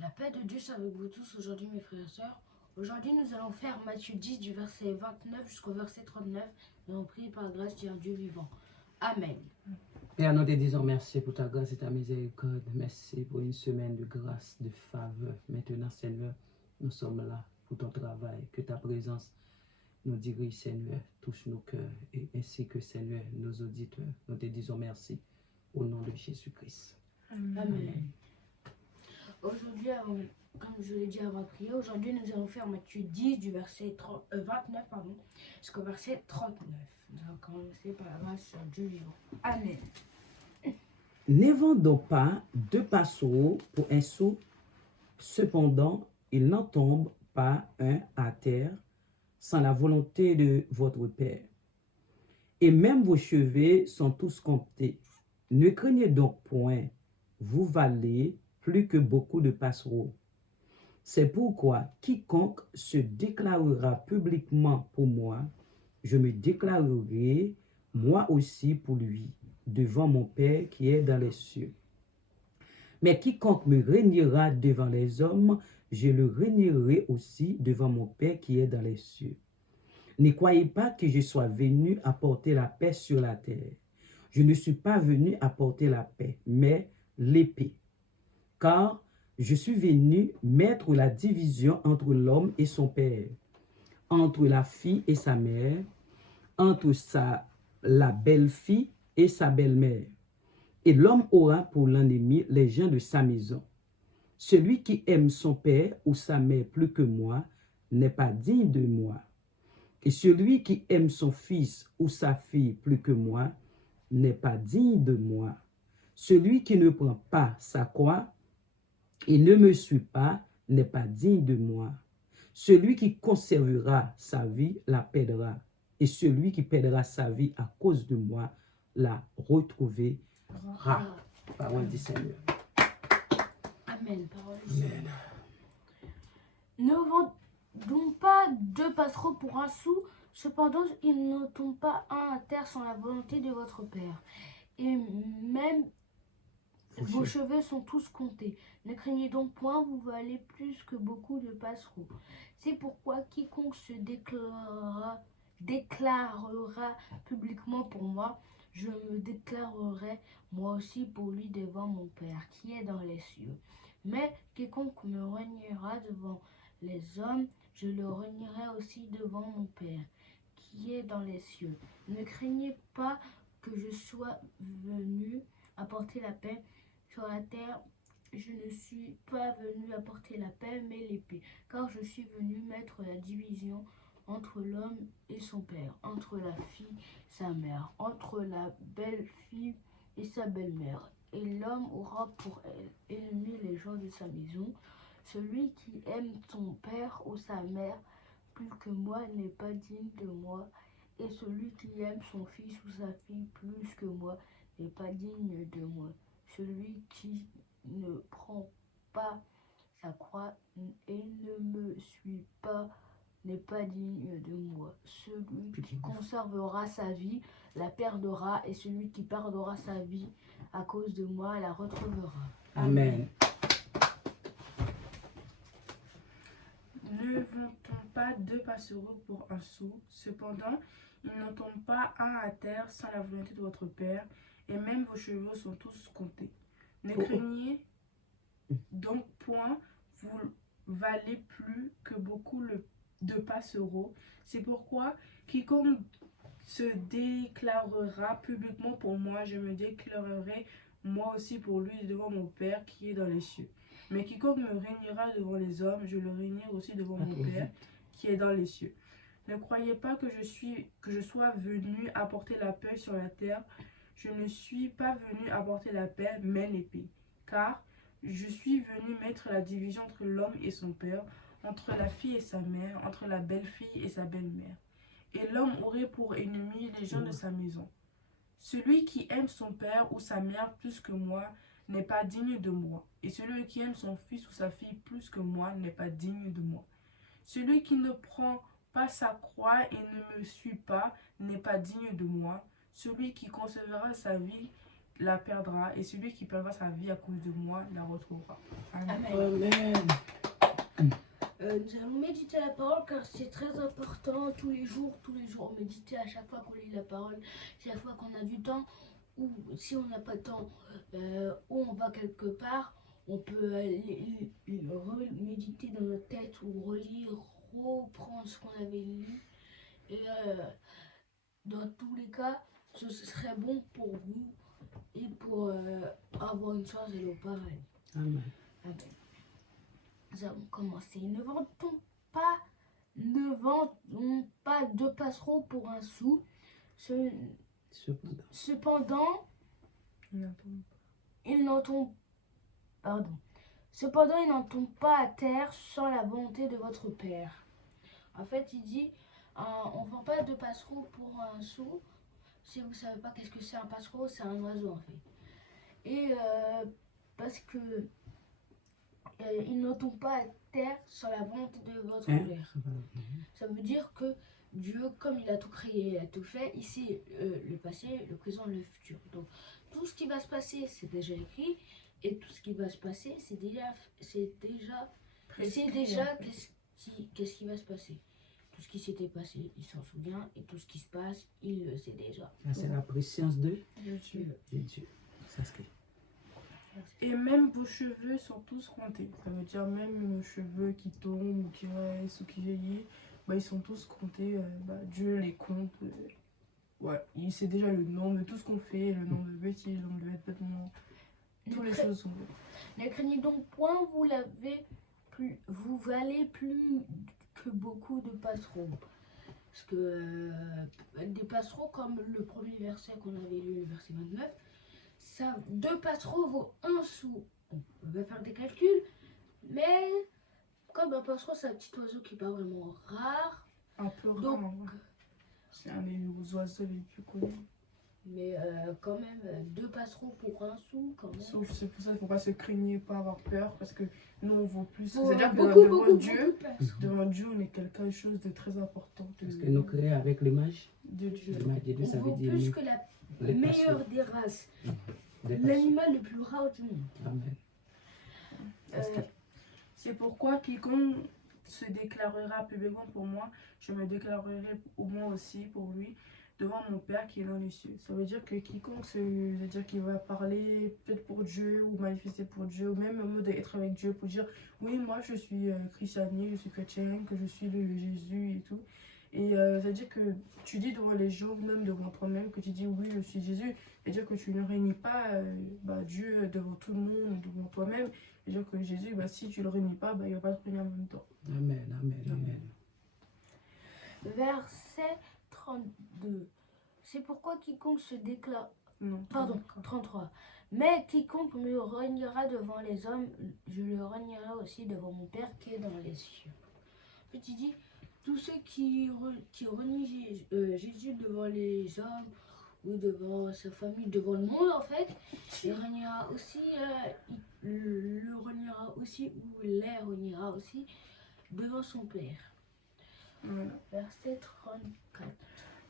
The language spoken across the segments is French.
La paix de Dieu soit avec vous tous aujourd'hui, mes frères et sœurs. Aujourd'hui, nous allons faire Matthieu 10 du verset 29 jusqu'au verset 39. Et on prie par grâce du Dieu vivant. Amen. Père, nous te disons merci pour ta grâce et ta miséricorde. Merci pour une semaine de grâce, de faveur. Maintenant, Seigneur, nous sommes là pour ton travail. Que ta présence nous dirige, Seigneur, touche nos cœurs. Et ainsi que, Seigneur, nos auditeurs. Nous te disons merci au nom de Jésus-Christ. Amen. Aujourd'hui, comme je l'ai dit avant de prier, aujourd'hui nous allons faire Matthieu 10 du verset 29 jusqu'au verset 39. Nous allons commencer par la grâce sur Dieu vivant. Amen. Ne vendons pas 2 passereaux pour un sou, cependant, il n'en tombe pas un à terre sans la volonté de votre Père. Et même vos cheveux sont tous comptés. Ne craignez donc point, vous valez plus que beaucoup de passereaux. C'est pourquoi quiconque se déclarera publiquement pour moi, je me déclarerai moi aussi pour lui, devant mon Père qui est dans les cieux. Mais quiconque me régnera devant les hommes, je le régnerai aussi devant mon Père qui est dans les cieux. Ne croyez pas que je sois venu apporter la paix sur la terre. Je ne suis pas venu apporter la paix, mais l'épée. Car je suis venu mettre la division entre l'homme et son père, entre la fille et sa mère, entre la belle-fille et sa belle-mère. Et l'homme aura pour l'ennemi les gens de sa maison. Celui qui aime son père ou sa mère plus que moi n'est pas digne de moi. Et celui qui aime son fils ou sa fille plus que moi n'est pas digne de moi. Celui qui ne prend pas sa croix et ne me suit pas n'est pas digne de moi. Celui qui conservera sa vie la perdra, et celui qui perdra sa vie à cause de moi la retrouvera. Parole du Seigneur. Amen. Parole du Seigneur. Ne vendons pas 2 passereaux pour un sou, cependant il ne tombe pas un à terre sans la volonté de votre Père. Et même vos cheveux sont tous comptés. Ne craignez donc point, vous valez plus que beaucoup de passereaux. C'est pourquoi quiconque se déclarera publiquement pour moi, je me déclarerai moi aussi pour lui devant mon Père qui est dans les cieux. Mais quiconque me reniera devant les hommes, je le renierai aussi devant mon Père qui est dans les cieux. Ne craignez pas que je sois venu apporter la paix sur la terre. Je ne suis pas venu apporter la paix, mais l'épée, car je suis venu mettre la division entre l'homme et son père, entre la fille et sa mère, entre la belle-fille et sa belle-mère. Et l'homme aura pour ennemi les gens de sa maison. Celui qui aime son père ou sa mère plus que moi n'est pas digne de moi, et celui qui aime son fils ou sa fille plus que moi n'est pas digne de moi. Celui qui ne prend pas sa croix et ne me suit pas n'est pas digne de moi. Celui qui conservera sa vie la perdra, et celui qui perdra sa vie à cause de moi la retrouvera. Amen. Ne vendons pas 2 passereaux pour un sou, cependant, il n'en tombe pas un à terre sans la volonté de votre Père, et même vos cheveux sont tous comptés. Ne craignez donc point, vous valez plus que beaucoup de passereaux. C'est pourquoi quiconque se déclarera publiquement pour moi, je me déclarerai moi aussi pour lui devant mon Père qui est dans les cieux. Mais quiconque me régnera devant les hommes, je le régnerai aussi devant mon Père qui est dans les cieux. Ne croyez pas que je sois venu apporter la paix sur la terre. Je ne suis pas venu apporter la paix, mais l'épée. Car je suis venu mettre la division entre l'homme et son père, entre la fille et sa mère, entre la belle-fille et sa belle-mère. Et l'homme aurait pour ennemi les gens de sa maison. Celui qui aime son père ou sa mère plus que moi n'est pas digne de moi. Et celui qui aime son fils ou sa fille plus que moi n'est pas digne de moi. Celui qui ne prend pas sa croix et ne me suit pas n'est pas digne de moi. Celui qui conservera sa vie la perdra, et celui qui perdra sa vie à cause de moi la retrouvera. Amen. Amen. Amen. Nous allons méditer la parole car c'est très important tous les jours, méditer à chaque fois qu'on lit la parole, chaque fois qu'on a du temps, ou si on n'a pas de temps, ou on va quelque part, on peut méditer dans notre tête ou relire, reprendre ce qu'on avait lu. Et dans tous les cas, ce serait bon pour vous et pour avoir une chance d'aller au paradis. Amen. Amen. Nous allons commencer. Ne vendons pas deux passereaux pour un sou. Cependant, ils n'en tombent pas à terre sans la volonté de votre Père. En fait, il dit, on ne vend pas deux passereaux pour un sou. Si vous ne savez pas qu'est-ce que c'est un passereau, c'est un oiseau en fait. Et parce que ils ne tombent pas à terre sans la volonté de votre Père. Ça veut dire que Dieu, comme il a tout créé, il a tout fait, ici le passé, le présent, le futur. Donc tout ce qui va se passer, c'est déjà écrit, et tout ce qui va se passer, c'est déjà qu'est-ce qui va se passer. Tout ce qui s'était passé, il s'en souvient, et tout ce qui se passe, il le sait déjà. C'est la préscience de Dieu. Dieu. Ça, c'est... Et même vos cheveux sont tous comptés. Ça veut dire même nos cheveux qui tombent ou qui restent ou qui vieillissent, ils sont tous comptés. Dieu les compte. Ouais, il sait déjà le nom de tout ce qu'on fait, le nombre de bêtises, le nombre de vêtements. Toutes les choses sont bonnes. Ne craignez donc point, vous valez plus que beaucoup de passereaux. Parce que des passereaux, comme le premier verset qu'on avait lu, le verset 29, deux passereaux vaut un sou. On va faire des calculs, mais comme un passereau, c'est un petit oiseau qui n'est pas vraiment rare. Un peu rare, Donc, c'est un des oiseaux les plus connus. Mais quand même, deux passereaux pour un sou, quand même. Sauf c'est pour ça qu'il ne faut pas se craigner, pas avoir peur, parce que nous on vaut plus. Pour C'est-à-dire que devant Dieu, on est quelque chose de très important. Parce que nous créons avec l'image de Dieu. L'image de Dieu, ça On veut vaut dire plus que la meilleure des races. L'animal le plus rare du monde. Amen. C'est pourquoi quiconque se déclarera publiquement pour moi, je me déclarerai au moins aussi pour lui devant mon Père qui est dans les cieux. Ça veut dire que quiconque qui va parler peut-être pour Dieu ou manifester pour Dieu, ou même au mot d'être avec Dieu pour dire oui, moi je suis christianisé, je suis chrétien, que je suis le Jésus et tout. Et ça veut dire que tu dis devant les gens, même devant toi-même, que tu dis oui, je suis Jésus. C'est-à-dire que tu ne réunis pas Dieu devant tout le monde, devant toi-même. C'est-à-dire que Jésus, si tu ne le réunis pas, il ne va pas te réunir en même temps. Amen, amen, amen. Verset 32. C'est pourquoi quiconque se déclare... Non. Pardon, 33. Mais quiconque me reniera devant les hommes, je le renierai aussi devant mon Père qui est dans les cieux. Petit dit, tous ceux qui renient Jésus devant les hommes ou devant sa famille, devant le monde en fait, il reniera aussi, le reniera aussi ou les reniera aussi devant son Père. Voilà. Verset 34.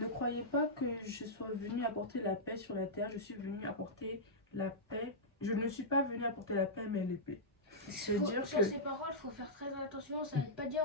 Ne croyez pas que je sois venu apporter la paix sur la terre. Je suis venu apporter la paix. Je ne suis pas venu apporter la paix, mais l'épée. Sur ces paroles, il faut faire très attention. Ça ne veut pas dire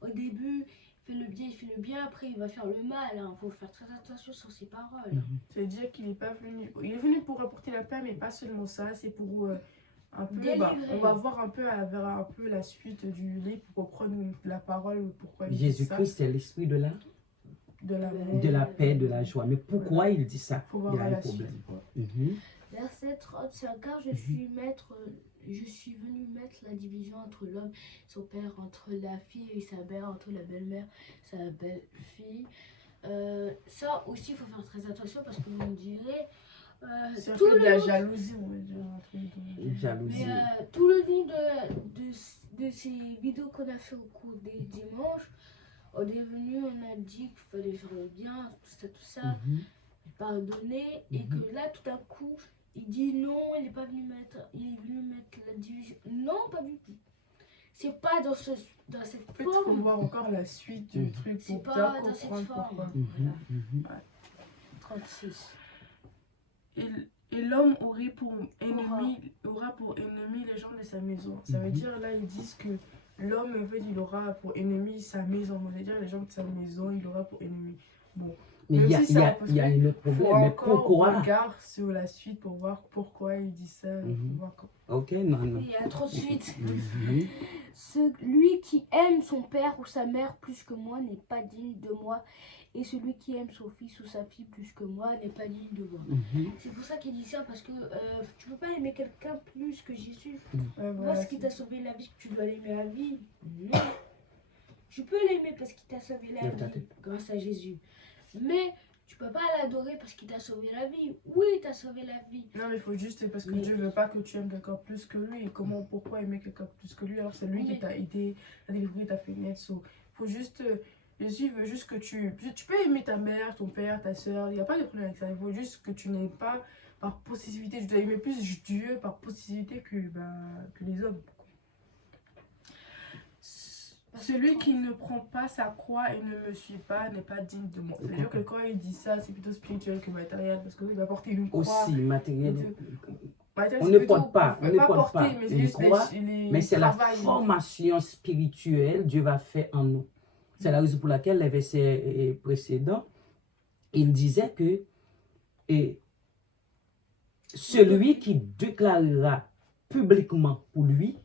qu'au début, il fait le bien, après il va faire le mal. Il faut faire très attention sur ces paroles. C'est-à-dire qu'il n'est pas venu... Il est venu pour apporter la paix, mais pas seulement ça. C'est pour un peu... on va voir un peu vers un peu la suite du livre pour comprendre la parole. Pourquoi il dit ça. Jésus-Christ, c'est l'esprit de la paix, de la joie. Mais pourquoi il dit ça? Il y a un problème. Verset 35. Car je suis venu mettre la division entre l'homme et son père, entre la fille et sa mère, entre la belle-mère et sa belle-fille. Ça aussi, il faut faire très attention parce que vous me direz... c'est un peu de la jalousie, on va dire. Jalousie. Mais tout le long de ces vidéos qu'on a fait au cours des dimanches, on est venu, on a dit qu'il fallait faire le bien, tout ça, pardonner, et que là, tout à coup, il dit non, il est venu mettre la division. Non, pas du tout. C'est pas dans cette En fait, il forme. faut voir encore la suite du truc C'est pour pas bien dans cette comprendre forme. pourquoi. Voilà. 36. Et l'homme aura pour ennemi les gens de sa maison. Ça veut dire, là, ils disent que l'homme, en fait, il aura pour ennemi sa maison. Ça veut dire, les gens de sa maison, il aura pour ennemi. Bon. Mais il y a, Même si il y ça a, il y a un autre faut problème. Mais encore pourquoi? regarder sur la suite pour voir pourquoi il dit ça. Il faut voir Ok, non, non. Il y a trop de suite. Mhm. Celui qui aime son père ou sa mère plus que moi n'est pas digne de moi. Et celui qui aime son fils ou sa fille plus que moi n'est pas digne de moi. Mhm. C'est pour ça qu'il dit ça, parce que tu peux pas aimer quelqu'un plus que Jésus. Ouais, Moi, voilà, ce qui t'a sauvé la vie, tu dois l'aimer à vie. Non. Tu peux l'aimer parce qu'il t'a sauvé la vie, grâce à Jésus. Mais tu peux pas l'adorer parce qu'il t'a sauvé la vie. Oui, il t'a sauvé la vie. Non, mais il faut juste, parce que Mais- Dieu veut pas que tu aimes quelqu'un plus que lui. Et pourquoi aimer quelqu'un plus que lui? Alors c'est lui qui Mais- t'a aidé à délivrer ta fenêtre. Faut juste, Jésus veut juste que tu peux aimer ta mère, ton père, ta soeur. Il n'y a pas de problème avec ça. Il faut juste que tu n'aies pas par possessivité. Tu dois aimer plus Dieu par possessivité que les hommes. Celui qui ne prend pas sa croix et ne me suit pas n'est pas digne de moi. C'est-à-dire que quand il dit ça, c'est plutôt spirituel que matériel. Parce qu'il va porter une croix. Aussi, matériel. Matériel, On c'est ne plutôt- porte pas, on ne porte pas mais c'est une juste croix, mais c'est la travail. formation spirituelle Dieu va faire en nous. C'est la raison pour laquelle les versets précédents, il disait que celui qui déclarera publiquement pour lui,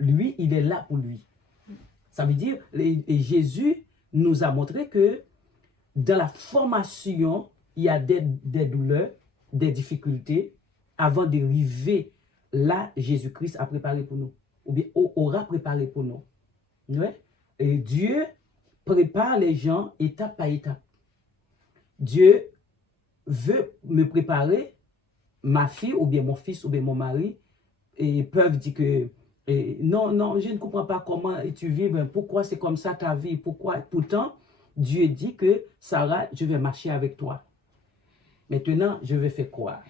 il est là pour lui. Ça veut dire, et Jésus nous a montré que dans la formation, il y a des douleurs, des difficultés, avant d'arriver là, Jésus-Christ a préparé pour nous, ou bien aura préparé pour nous. Ouais? Et Dieu prépare les gens étape par étape. Dieu veut me préparer, ma fille, ou bien mon fils, ou bien mon mari, et peuvent dire que non, je ne comprends pas comment tu vis, pourquoi c'est comme ça ta vie, pourquoi. Pourtant, Dieu dit que Sarah, je vais marcher avec toi. Maintenant, je vais faire quoi?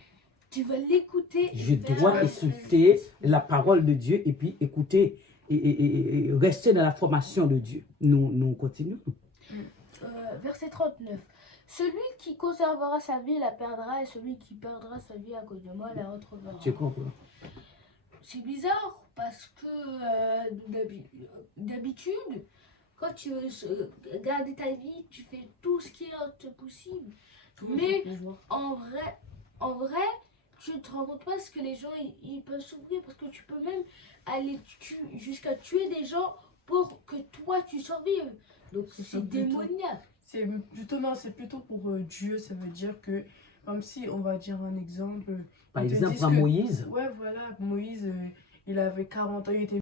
Tu vas l'écouter. Je dois écouter la parole de Dieu et puis écouter et rester dans la formation de Dieu. Nous continuons. Verset 39. Celui qui conservera sa vie la perdra, et celui qui perdra sa vie à cause de moi la retrouvera. Tu comprends? C'est bizarre parce que d'habitude, quand tu veux garder ta vie, tu fais tout ce qui est possible. Mais en vrai, tu te rends compte pas ce que les gens ils peuvent souffrir, parce que tu peux même aller jusqu'à tuer des gens pour que toi tu survives. Donc c'est démoniaque. C'est plutôt pour Dieu. Ça veut dire que, comme si on va dire un exemple. Par exemple, à Moïse. Ouais, voilà, Moïse, il avait 40 ans, il était